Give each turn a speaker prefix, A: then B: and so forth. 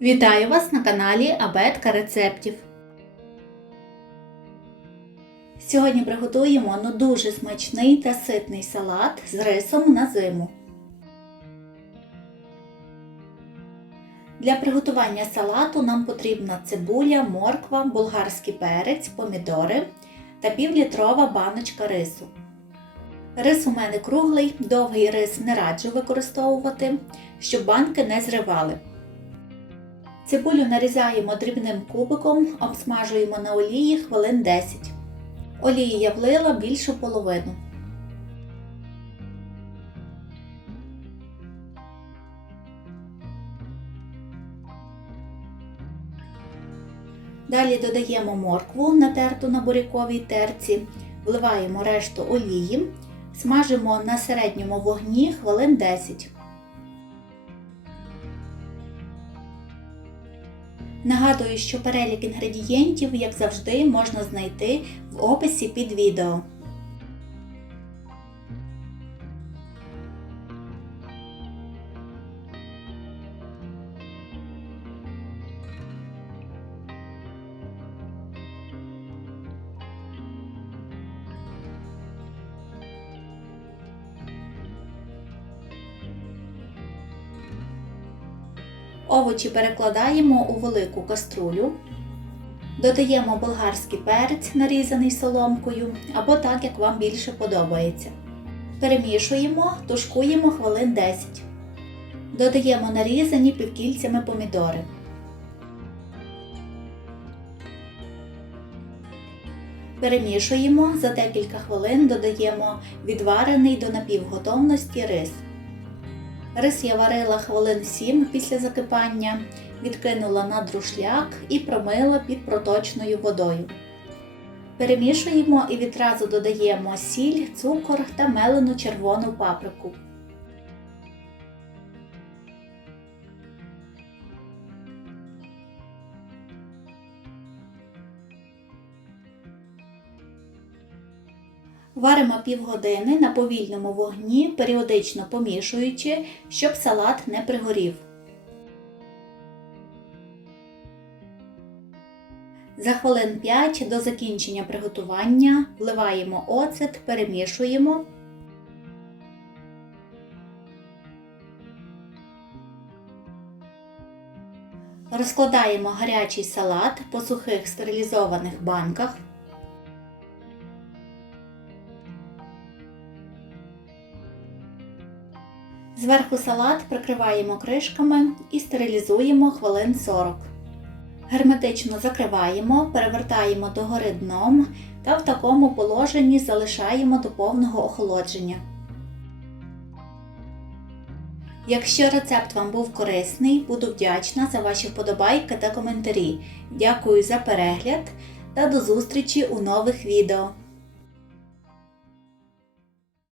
A: Вітаю вас на каналі Абетка рецептів. Сьогодні приготуємо ну дуже смачний та ситний салат з рисом на зиму. Для приготування салату нам потрібна цибуля, морква, болгарський перець, помідори та півлітрова баночка рису. Рис у мене круглий, довгий рис не раджу використовувати, щоб банки не зривали. Цибулю нарізаємо дрібним кубиком, обсмажуємо на олії хвилин 10. Олії я влила більшу половину. Далі додаємо моркву, натерту на буряковій терці, вливаємо решту олії, смажимо на середньому вогні хвилин 10. Нагадую, що перелік інгредієнтів, як завжди, можна знайти в описі під відео. Овочі перекладаємо у велику каструлю. Додаємо болгарський перець, нарізаний соломкою, або так, як вам більше подобається. Перемішуємо, тушкуємо хвилин 10. Додаємо нарізані півкільцями помідори. Перемішуємо, за декілька хвилин додаємо відварений до напівготовності рис. Рис я варила хвилин 7 після закипання, відкинула на друшляк і промила під проточною водою. Перемішуємо і відразу додаємо сіль, цукор та мелену червону паприку. Варимо півгодини на повільному вогні, періодично помішуючи, щоб салат не пригорів. За хвилин 5 до закінчення приготування вливаємо оцет, перемішуємо. Розкладаємо гарячий салат по сухих стерилізованих банках. Зверху салат прикриваємо кришками і стерилізуємо хвилин 40. Герметично закриваємо, перевертаємо догори дном та в такому положенні залишаємо до повного охолодження. Якщо рецепт вам був корисний, буду вдячна за ваші вподобайки та коментарі. Дякую за перегляд та до зустрічі у нових відео!